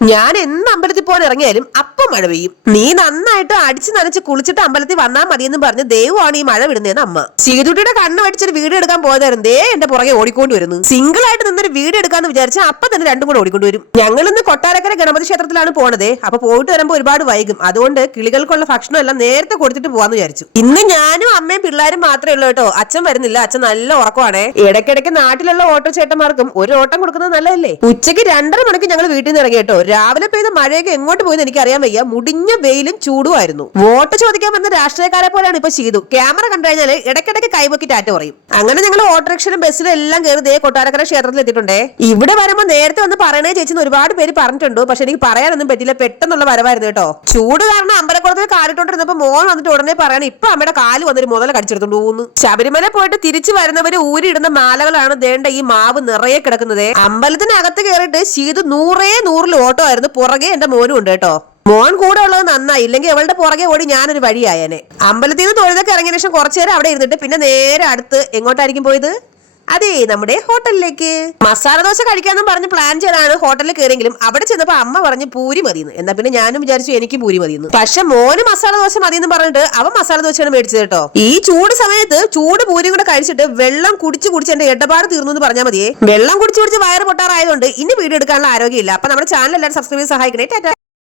ഞാൻ എന്ന് അമ്പലത്തിൽ പോകാൻ ഇറങ്ങിയാലും അപ്പം മഴ പെയ്യും. നീ നന്നായിട്ട് അടിച്ചു നനച്ച് കുളിച്ചിട്ട് അമ്പലത്തിൽ വന്നാൽ മതിയെന്ന് പറഞ്ഞ് ദൈവമാണ് ഈ മഴ വിടുന്നതെന്ന് അമ്മ. സീതുട്ടിയുടെ കണ്ണ് അടിച്ചൊരു വീട് എടുക്കാൻ പോയതായിരുന്നു. ദേ എന്റെ പുറകെ ഓടിക്കൊണ്ട് വരുന്നു. സിംഗിൾ ആയിട്ട് നിന്നൊരു വീട് എടുക്കാന്ന് വിചാരിച്ച അപ്പം തന്നെ രണ്ടും കൂടെ ഓടിക്കൊണ്ട് വരും. ഞങ്ങൾ ഇന്ന് കൊട്ടാരക്കര ഗണപതി ക്ഷേത്രത്തിലാണ് പോണത്. അപ്പൊ പോയിട്ട് വരുമ്പോൾ ഒരുപാട് വൈകും. അതുകൊണ്ട് കിളികൾക്കുള്ള ഭക്ഷണം എല്ലാം നേരത്തെ കൊടുത്തിട്ട് പോവാന്ന് വിചാരിച്ചു. ഇന്ന് ഞാനും അമ്മയും പിള്ളേരും മാത്രമേ ഉള്ളൂ കേട്ടോ. അച്ഛൻ വരുന്നില്ല. അച്ഛൻ നല്ല ഉറക്കമാണേ. ഇടയ്ക്കിടയ്ക്ക് നാട്ടിലുള്ള ഓട്ടോ ചേട്ടന്മാർക്കും ഒരു ഓട്ടം കൊടുക്കുന്നത് നല്ലതല്ലേ? ഉച്ചയ്ക്ക് രണ്ടര മണിക്ക് ഞങ്ങൾ വീട്ടിൽ നിന്ന് ഇറങ്ങി കേട്ടോ. രാവിലെ പെയ്ത മഴയൊക്കെ എങ്ങോട്ട് പോയെന്ന് എനിക്ക് അറിയാൻ വയ്യ. മുടിഞ്ഞ വെയിലും ചൂടുമായിരുന്നു വോട്ട് ചോദിക്കാൻ വന്ന രാഷ്ട്രീയക്കാരെ പോലെയാണ് ഇപ്പൊ ചെയ്തു ക്യാമറ കണ്ടു കഴിഞ്ഞാൽ ഇടയ്ക്കിടയ്ക്ക് കൈപൊക്കി ടാറ്റ പറയും. അങ്ങനെ ഞങ്ങൾ ഓട്ടോറിക്ഷയിലും ബസ്സിലും എല്ലാം കയറി ദേ കൊട്ടാരക്കര ക്ഷേത്രത്തിൽ എത്തിയിട്ടുണ്ട്. ഇവിടെ വരുമ്പോൾ നേരത്തെ വന്ന് പറയണേ ചേച്ചി ഒരുപാട് പേര് പറഞ്ഞിട്ടുണ്ട്. പക്ഷെ എനിക്ക് പറയാനൊന്നും പറ്റില്ല പെട്ടെന്നുള്ള വരവായിരുന്നു കേട്ടോ. ചൂട് കാരണം അമ്പലക്കുളത്തിൽ കാലിട്ടോണ്ടിരുന്നപ്പോ മോൻ വന്നിട്ട് ഉടനെ പറയണം ഇപ്പൊ അമ്മയുടെ കാൽ വന്നൊരു മുതല കടിച്ചെടുത്തോണ്ട് പോകുന്നു ശബരിമല പോയിട്ട് തിരിച്ചു വരുന്നവര് ഊരിയിടുന്ന മാലകളാണ് ദേണ്ട ഈ മാവ് നിറയെ കിടക്കുന്നത്. അമ്പലത്തിനകത്ത് കയറിയിട്ട് ശീത് നൂറേ നൂറിൽ ഓട്ടോ ആയിരുന്നു. പുറകെ എന്റെ മോനും ഉണ്ട് കേട്ടോ. മോൻ കൂടെ ഉള്ളത് നന്നായി. ഇല്ലെങ്കിൽ അവളുടെ പുറകെ ഓടി ഞാനൊരു വഴിയായനെ. അമ്പലത്തിൽ നിന്ന് തൊഴുതൊക്കെ ഇറങ്ങിയ ശേഷം കുറച്ചു നേരം അവിടെ ഇരുന്നിട്ട് പിന്നെ നേരെ അടുത്ത് എങ്ങോട്ടായിരിക്കും പോയത്? അതെ നമ്മുടെ ഹോട്ടലിലേക്ക്. മസാല ദോശ കഴിക്കാന്നും പറഞ്ഞ് പ്ലാൻ ചെയ്താണ് ഹോട്ടലിൽ കയറിയെങ്കിലും അവിടെ ചെന്നപ്പോ അമ്മ പറഞ്ഞു പൂരി മതിയെന്ന്. എന്നാ പിന്നെ ഞാനും വിചാരിച്ചു എനിക്ക് പൂരി മതിയെന്ന്. പക്ഷെ മോന് മസാല ദോശ മതിയെന്ന് പറഞ്ഞിട്ട് അവൻ മസാല ദോശയാണ് മേടിച്ചത് കേട്ടോ. ഈ ചൂട് സമയത്ത് ചൂട് പൂരി കൂടെ കഴിച്ചിട്ട് വെള്ളം കുടിച്ച് കുടിച്ച് എന്റെ ഇടപാട് തീർന്നു എന്ന് പറഞ്ഞാൽ മതിയേ. വെള്ളം കുടിച്ച് കുടിച്ച് വയറ് പൊട്ടാറായതുകൊണ്ട് ഇനി വീഡിയോ എടുക്കാനുള്ള ആരോഗ്യമില്ല. അപ്പൊ നമ്മുടെ ചാനൽ എല്ലാവരും സബ്സ്ക്രൈബ് ചെയ്ത് സഹായിക്കണേ.